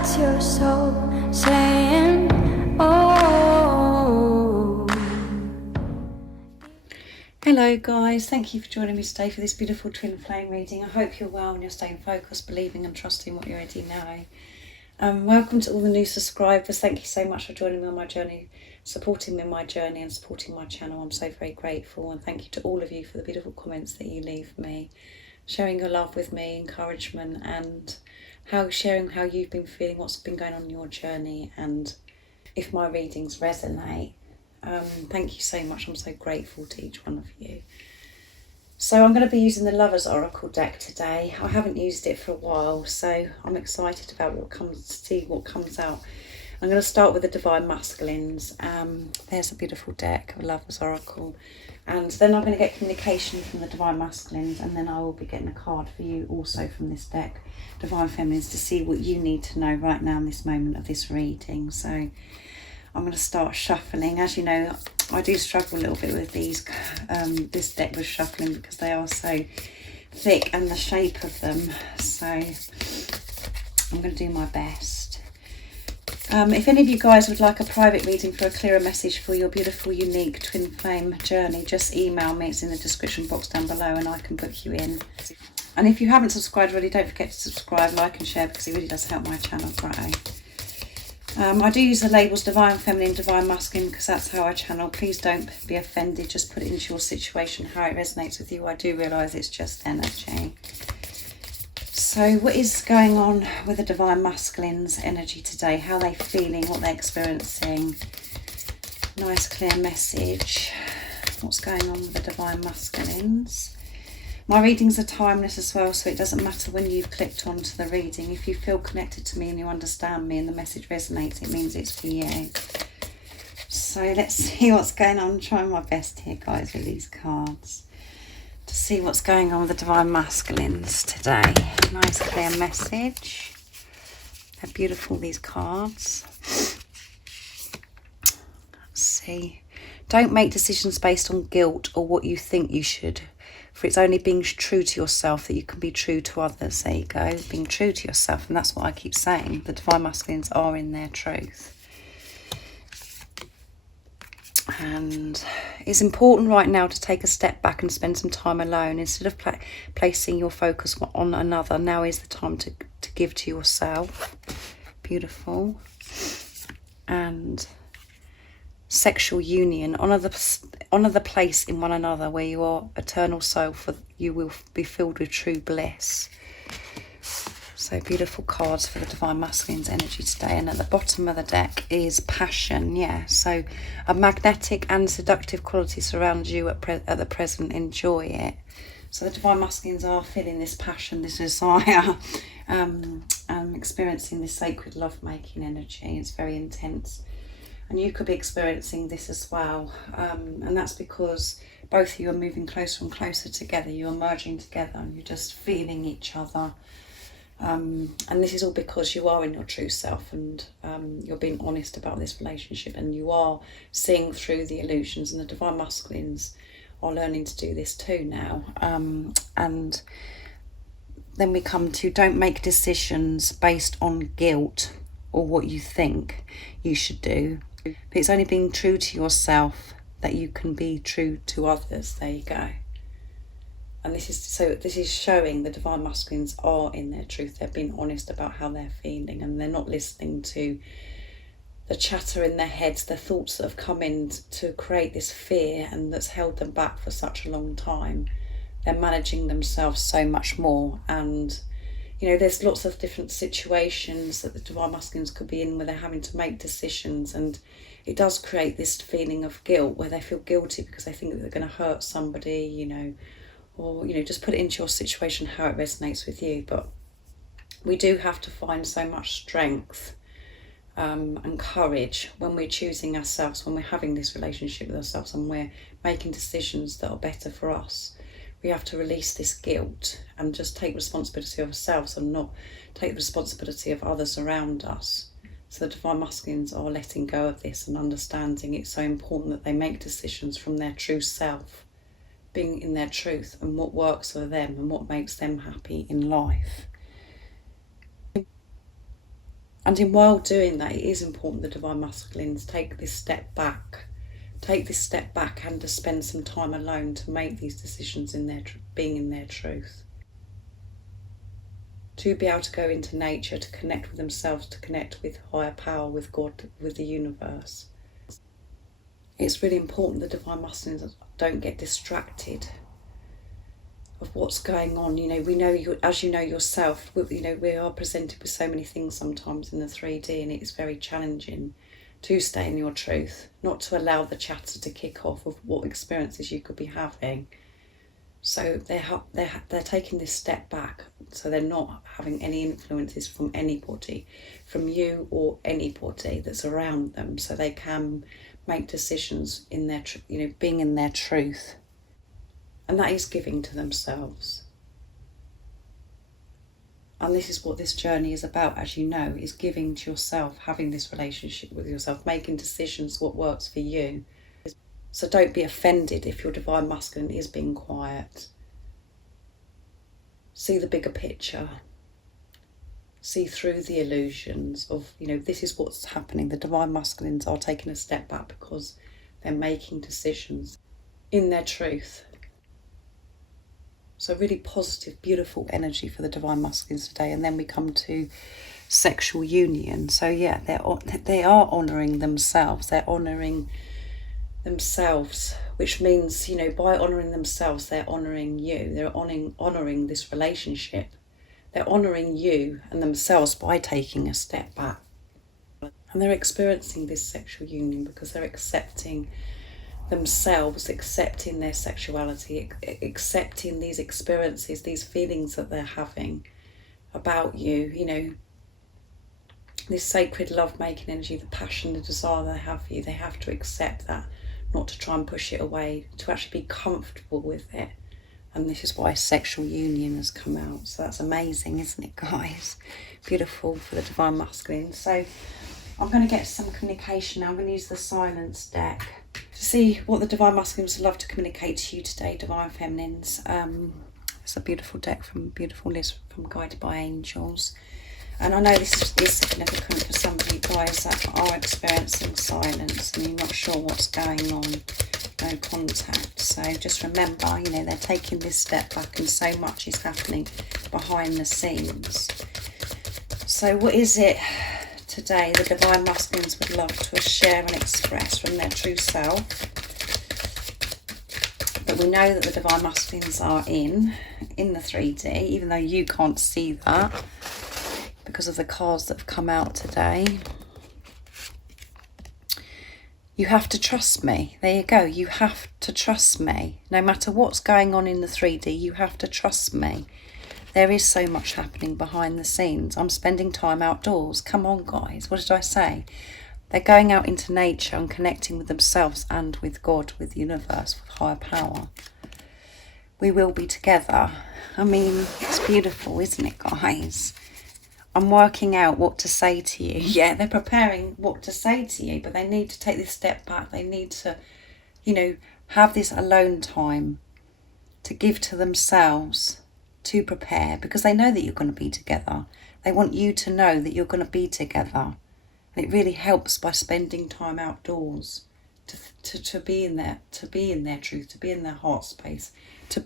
That's your soul saying, oh. Hello guys, thank you for joining me today for this beautiful twin flame reading. I hope you're well and you're staying focused, believing and trusting what you already know. Welcome to all the new subscribers. Thank you so much for joining me on my journey, supporting me in my journey and supporting my channel. I'm so very grateful, and thank you to all of you for the beautiful comments that you leave me, sharing your love with me, encouragement, and sharing how you've been feeling, what's been going on in your journey, and if my readings resonate. Thank you so much. I'm so grateful to each one of you. So I'm going to be using the Lovers Oracle deck today. I haven't used it for a while, so I'm excited about what comes out. I'm going to start with the Divine Masculines. There's a beautiful deck of Lovers Oracle, and then I'm going to get communication from the Divine Masculines, and then I will be getting a card for you also from this deck, Divine Feminines, to see what you need to know right now in this moment of this reading. So I'm going to start shuffling. As you know, I do struggle a little bit with these, this deck with shuffling, because they are so thick and the shape of them. So I'm going to do my best. If any of you guys would like a private reading for a clearer message for your beautiful, unique twin flame journey, just email me. It's in the description box down below and I can book you in. And if you haven't subscribed already, don't forget to subscribe, like and share, because it really does help my channel grow. I do use the labels Divine Feminine, Divine Masculine, because that's how I channel. Please don't be offended. Just put it into your situation, how it resonates with you. I do realise it's just energy. So what is going on with the Divine Masculine's energy today? How are they feeling? What they're experiencing? Nice clear message. What's going on with the Divine Masculines? My readings are timeless as well, so it doesn't matter when you've clicked onto the reading. If you feel connected to me and you understand me and the message resonates, it means it's for you. So let's see what's going on. I'm trying my best here, guys, with these cards to see what's going on with the Divine Masculines today. Nice clear message. They're beautiful, these cards. Let's see. Don't make decisions based on guilt or what you think you should. For it's only being true to yourself that you can be true to others. There you go, being true to yourself. And that's what I keep saying. The Divine Masculines are in their truth. And it's important right now to take a step back and spend some time alone. Instead of placing your focus on another, now is the time to give to yourself. Beautiful. And sexual union, honour the place in one another where you are eternal soul, for you will be filled with true bliss. So beautiful cards for the Divine Masculine's energy today. And at the bottom of the deck is passion. Yeah, so a magnetic and seductive quality surrounds you at the present. Enjoy it. So the Divine Masculines are feeling this passion, this desire, experiencing this sacred love-making energy. It's very intense. And you could be experiencing this as well. And that's because both of you are moving closer and closer together. You are merging together and you're just feeling each other. And this is all because you are in your true self, and you're being honest about this relationship, and you are seeing through the illusions. And the Divine Masculines are learning to do this too now. And then we come to, don't make decisions based on guilt or what you think you should do. But it's only being true to yourself that you can be true to others. There you go. And this is showing the Divine Masculines are in their truth. They're being honest about how they're feeling, and they're not listening to the chatter in their heads, the thoughts that have come in to create this fear and that's held them back for such a long time. They're managing themselves so much more. And you know, there's lots of different situations that the Divine Masculines could be in where they're having to make decisions, and it does create this feeling of guilt where they feel guilty because they think that they're going to hurt somebody, you know, or, you know, just put it into your situation how it resonates with you. But we do have to find so much strength and courage when we're choosing ourselves, when we're having this relationship with ourselves and we're making decisions that are better for us. We have to release this guilt and just take responsibility of ourselves and not take the responsibility of others around us. So the Divine Masculines are letting go of this and understanding it's so important that they make decisions from their true self, being in their truth and what works for them and what makes them happy in life. And while doing that, it is important the Divine Masculines take this step back and to spend some time alone to make these decisions in their being in their truth. To be able to go into nature, to connect with themselves, to connect with higher power, with God, with the universe. It's really important the Divine Masculines don't get distracted of what's going on. You know, we know you, as you know yourself, you know, we are presented with so many things sometimes in the 3D, and it's very challenging to stay in your truth, not to allow the chatter to kick off of what experiences you could be having. So they're taking this step back, so they're not having any influences from anybody, from you or anybody that's around them, so they can make decisions in their, you know, being in their truth. And that is giving to themselves. And this is what this journey is about, as you know, is giving to yourself, having this relationship with yourself, making decisions what works for you. So don't be offended if your Divine Masculine is being quiet. See the bigger picture. See through the illusions of, you know, this is what's happening. The Divine Masculines are taking a step back because they're making decisions in their truth. So really positive, beautiful energy for the Divine Masculines today. And then we come to sexual union. So yeah, they are honouring themselves. They're honouring themselves, which means, you know, by honouring themselves, they're honouring you. They're honouring this relationship. They're honouring you and themselves by taking a step back. And they're experiencing this sexual union because they're accepting themselves, accepting their sexuality, accepting these experiences, these feelings that they're having about you, you know, this sacred love-making energy, the passion, the desire they have for you. They have to accept that, not to try and push it away, to actually be comfortable with it. And this is why sexual union has come out. So that's amazing, isn't it, guys? Beautiful for the Divine Masculine. So I'm going to get some communication now. I'm going to use the Silence deck to see what the Divine Masculines would love to communicate to you today, Divine Feminines. It's a beautiful deck from beautiful Liz from Guided by Angels. And I know this is significant for some of you guys that are experiencing silence and you're not sure what's going on, no contact. So just remember, you know, they're taking this step back and so much is happening behind the scenes. So what is it today the Divine Masculines would love to share and express from their true self? But we know that the Divine Masculines are in the 3D, even though you can't see that because of the cards that have come out today. You have to trust me. There you go. You have to trust me. No matter what's going on in the 3D, you have to trust me. There is so much happening behind the scenes. I'm spending time outdoors. Come on, guys. What did I say? They're going out into nature and connecting with themselves and with God, with the universe, with higher power. We will be together. I mean, it's beautiful, isn't it, guys? I'm working out what to say to you. Yeah, they're preparing what to say to you, but they need to take this step back. They need to, you know, have this alone time to give to themselves, to prepare, because they know that you're going to be together. They want you to know that you're going to be together. And it really helps by spending time outdoors to be in their truth, to be in their heart space, to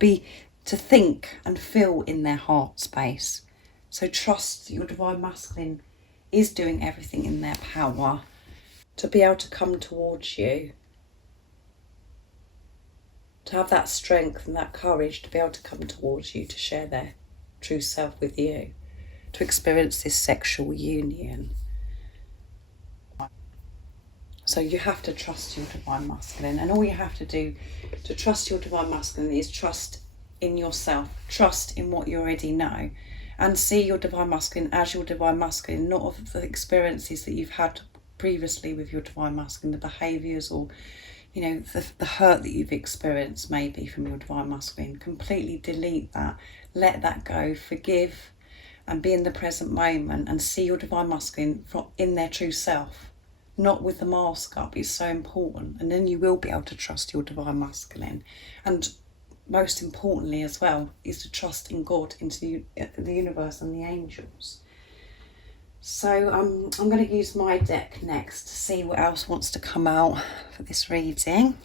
think and feel in their heart space. So trust your Divine Masculine is doing everything in their power to be able to come towards you, to have that strength and that courage to be able to come towards you, to share their true self with you, to experience this sexual union. So you have to trust your Divine Masculine, and all you have to do to trust your Divine Masculine is trust in yourself, trust in what you already know, and see your Divine Masculine as your Divine Masculine, not of the experiences that you've had previously with your Divine Masculine, the behaviours or, you know, the hurt that you've experienced maybe from your Divine Masculine. Completely delete that, let that go, forgive, and be in the present moment and see your Divine Masculine in their true self, not with the mask up. It's so important, and then you will be able to trust your Divine Masculine. And most importantly as well is to trust in God, into the universe and the angels. So I'm going to use my deck next to see what else wants to come out for this reading.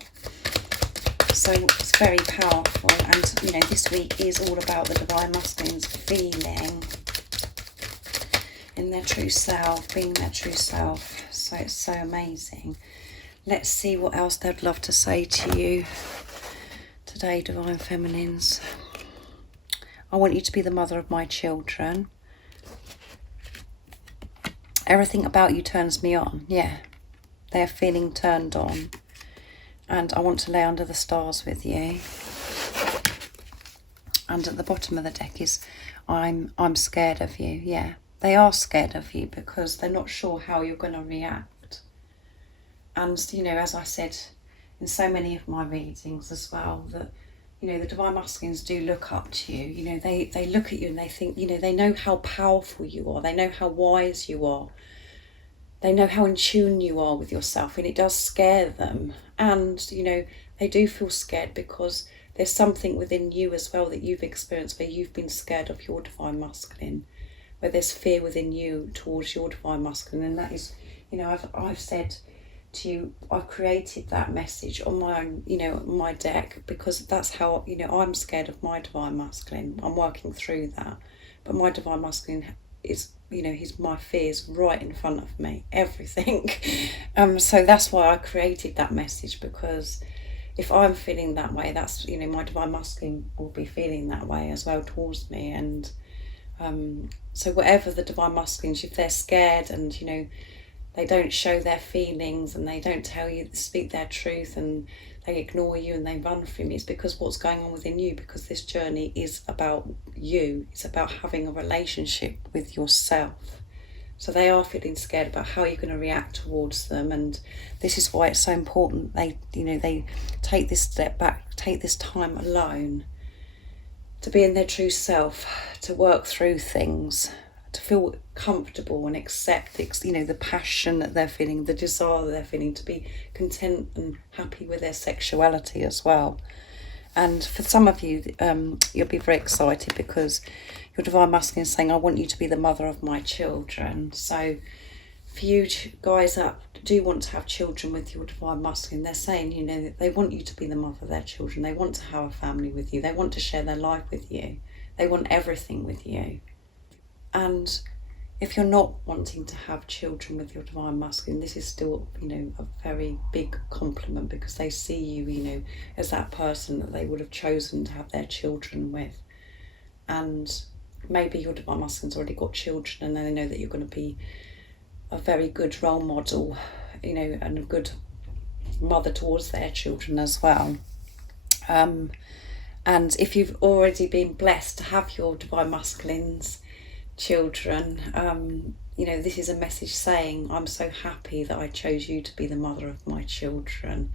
So it's very powerful, and you know, this week is all about the Divine Masculines feeling in their true self, being their true self. So it's so amazing. Let's see what else they'd love to say to you today, Divine Feminines. I want you to be the mother of my children. Everything about you turns me on. Yeah, they're feeling turned on. And I want to lay under the stars with you. And at the bottom of the deck is, I'm scared of you. Yeah, they are scared of you because they're not sure how you're going to react. And, you know, as I said in so many of my readings as well, that, you know, the Divine Masculines do look up to you. You know, they look at you and they think, you know, they know how powerful you are. They know how wise you are. They know how in tune you are with yourself, and it does scare them. And, you know, they do feel scared because there's something within you as well that you've experienced where you've been scared of your Divine Masculine, where there's fear within you towards your Divine Masculine. And that is, you know, I've said to you, I've created that message on my own, you know, my deck, because that's how, you know, I'm scared of my Divine Masculine. I'm working through that. But my Divine Masculine is, you know, my fears right in front of me, everything. So that's why I created that message, because if I'm feeling that way, that's, you know, my Divine Masculine will be feeling that way as well towards me. And so whatever the Divine Masculines, if they're scared and, you know, they don't show their feelings and they don't tell you, speak their truth, and they ignore you and they run from you, it's because what's going on within you, because this journey is about you. It's about having a relationship with yourself. So they are feeling scared about how you're going to react towards them, and this is why it's so important they take this step back, take this time alone to be in their true self, to work through things, to feel comfortable and accept, you know, the passion that they're feeling, the desire that they're feeling, to be content and happy with their sexuality as well. And for some of you, you'll be very excited because your Divine Masculine is saying, I want you to be the mother of my children. So for you guys that do want to have children with your Divine Masculine, they're saying, you know, that they want you to be the mother of their children. They want to have a family with you. They want to share their life with you. They want everything with you. And if you're not wanting to have children with your Divine Masculine, this is still, you know, a very big compliment, because they see you, you know, as that person that they would have chosen to have their children with. And maybe your Divine Masculine's already got children, and they know that you're going to be a very good role model, you know, and a good mother towards their children as well. And if you've already been blessed to have your Divine Masculines children, you know, this is a message saying, I'm so happy that I chose you to be the mother of my children.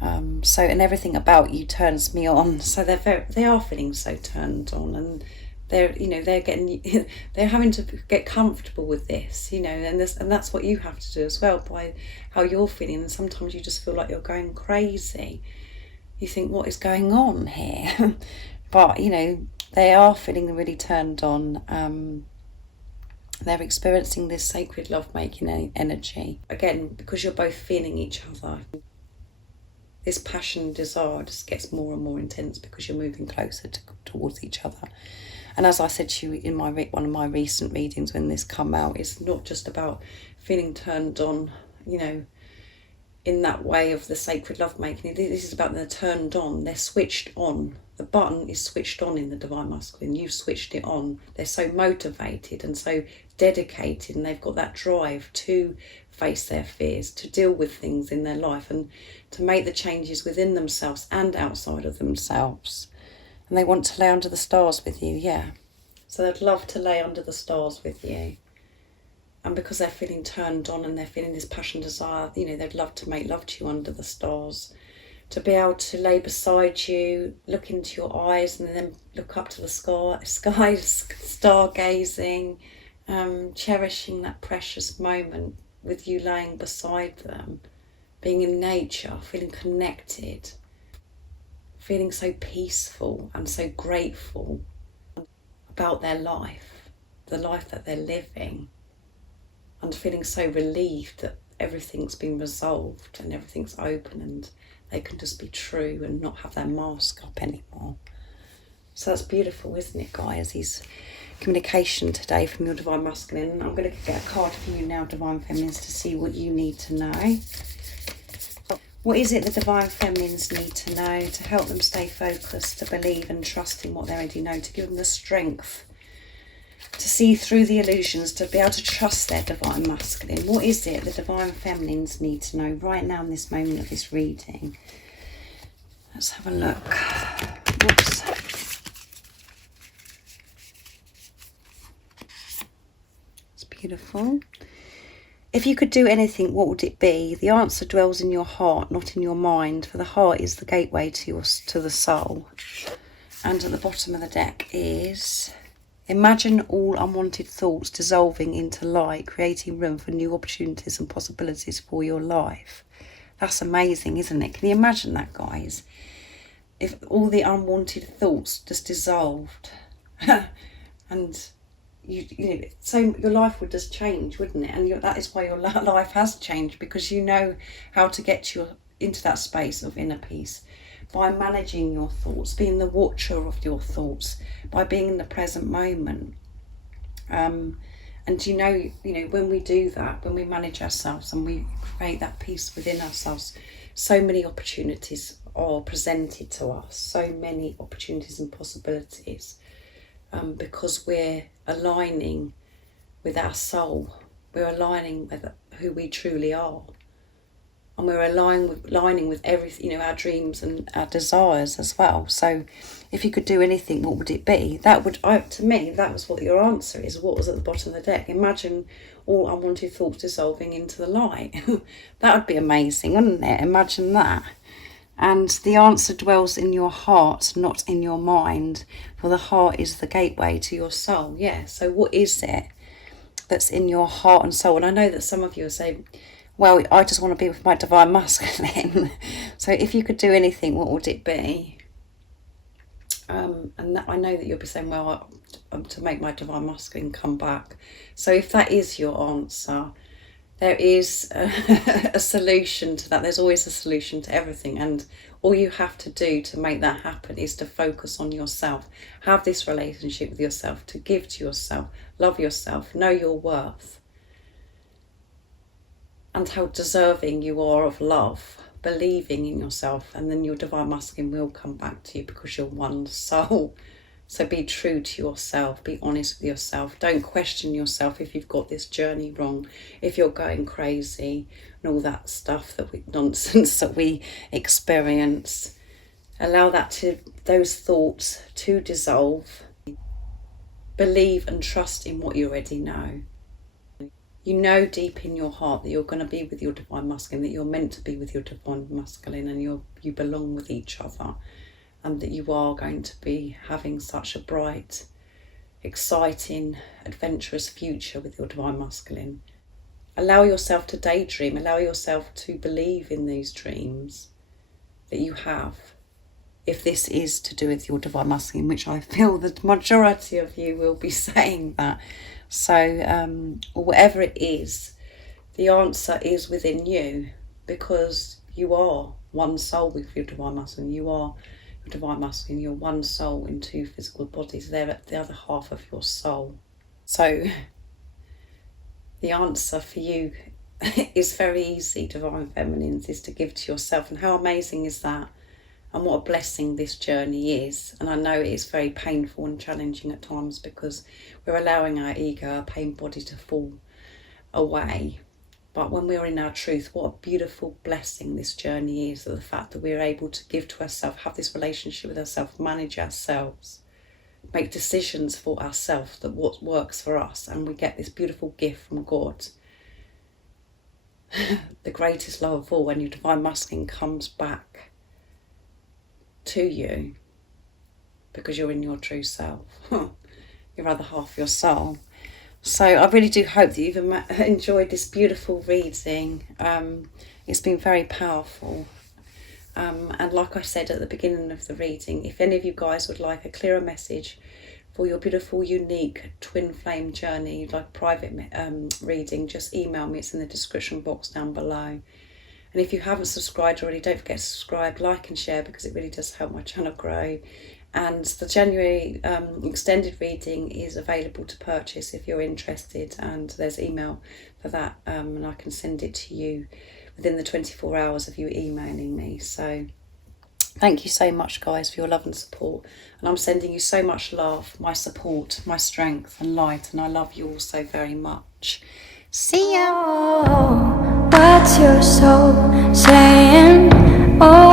So, and everything about you turns me on. So they are feeling so turned on, and they're, you know, they're having to get comfortable with this, you know, and that's what you have to do as well, by how you're feeling. And sometimes you just feel like you're going crazy. You think, what is going on here? But, you know, they are feeling really turned on. They're experiencing this sacred lovemaking energy. Again, because you're both feeling each other, this passion and desire just gets more and more intense because you're moving closer towards each other. And as I said to you in one of my recent readings when this come out, it's not just about feeling turned on, you know, in that way of the sacred lovemaking. This is about they're turned on, they're switched on. The button is switched on in the Divine Masculine. You've switched it on. They're so motivated and so dedicated, and they've got that drive to face their fears, to deal with things in their life, and to make the changes within themselves and outside of themselves. And they want to lay under the stars with you, yeah. So they'd love to lay under the stars with you. And because they're feeling turned on and they're feeling this passion, desire, you know, they'd love to make love to you under the stars, to be able to lay beside you, look into your eyes, and then look up to the sky, stargazing, cherishing that precious moment with you laying beside them, being in nature, feeling connected, feeling so peaceful and so grateful about their life, the life that they're living. and feeling so relieved that everything's been resolved and everything's open and they can just be true and not have their mask up anymore. So that's beautiful, isn't it, guys? These communication today from your Divine Masculine. I'm going to get a card for you now, Divine Feminines, to see what you need to know. What is it the Divine Feminines need to know to help them stay focused, to believe and trust in what they already know, to give them the strength to see through the illusions, to be able to trust their Divine Masculine? What is it the Divine Feminines need to know right now in this moment of this reading? Let's have a look. Whoops. It's beautiful. If you could do anything, what would it be? The answer dwells in your heart, not in your mind, for the heart is the gateway to the soul. And at the bottom of the deck is, imagine all unwanted thoughts dissolving into light, creating room for new opportunities and possibilities for your life. That's amazing, isn't it? Can you imagine that, guys? If all the unwanted thoughts just dissolved and you know, so your life would just change, wouldn't it? And that is why your life has changed, because you know how to get into that space of inner peace by managing your thoughts, being the watcher of your thoughts, by being in the present moment. And you know, when we do that, when we manage ourselves and we create that peace within ourselves, so many opportunities are presented to us, so many opportunities and possibilities. Because we're aligning with our soul, we're aligning with who we truly are, and we're aligning with everything, our dreams and our desires as well. So if you could do anything, what would it be? To me, that was what your answer is. What was at the bottom of the deck? Imagine all unwanted thoughts dissolving into the light. That would be amazing, wouldn't it? Imagine that. And the answer dwells in your heart, not in your mind, for the heart is the gateway to your soul. Yeah, so what is it that's in your heart and soul? And I know that some of you are saying, well, I just want to be with my Divine Masculine. So if you could do anything, what would it be? And I know that you'll be saying, well, to make my Divine Masculine come back. So if that is your answer, there is a solution to that. There's always a solution to everything. And all you have to do to make that happen is to focus on yourself. Have this relationship with yourself, to give to yourself, love yourself, know your worth, and how deserving you are of love, believing in yourself. And then your Divine Masculine will come back to you, because you're one soul. So be true to yourself, be honest with yourself. Don't question yourself if you've got this journey wrong, if you're going crazy and all that stuff, nonsense that we experience. Allow those thoughts to dissolve. Believe and trust in what you already know. You know deep in your heart that you're going to be with your Divine Masculine, that you're meant to be with your Divine Masculine, and you belong with each other. And that you are going to be having such a bright, exciting, adventurous future with your Divine Masculine. Allow yourself to daydream, allow yourself to believe in these dreams that you have. If this is to do with your Divine Masculine, which I feel the majority of you will be saying that. So, or whatever it is, the answer is within you, because you are one soul with your Divine Masculine. You are Divine Masculine, you're one soul in two physical bodies. They're at the other half of your soul. So the answer for you is very easy, Divine Feminines, is to give to yourself. And how amazing is that? And what a blessing this journey is. And I know it is very painful and challenging at times, because we're allowing our ego, our pain body, to fall away. But when we're in our truth, what a beautiful blessing this journey is, that the fact that we're able to give to ourselves, have this relationship with ourselves, manage ourselves, make decisions for ourselves, that what works for us, and we get this beautiful gift from God. The greatest love of all, when your Divine Masculine comes back to you, because you're in your true self, your other half of your soul. So I really do hope that you've enjoyed this beautiful reading. It's been very powerful. And like I said at the beginning of the reading, if any of you guys would like a clearer message for your beautiful, unique twin flame journey, like private reading, just email me. It's in the description box down below. And if you haven't subscribed already, don't forget to subscribe, like and share, because it really does help my channel grow. And the January extended reading is available to purchase if you're interested, and there's email for that, and I can send it to you within the 24 hours of you emailing me. So thank you so much, guys, for your love and support. And I'm sending you so much love, my support, my strength and light, and I love you all so very much. See ya! Oh, what's your soul saying? Oh,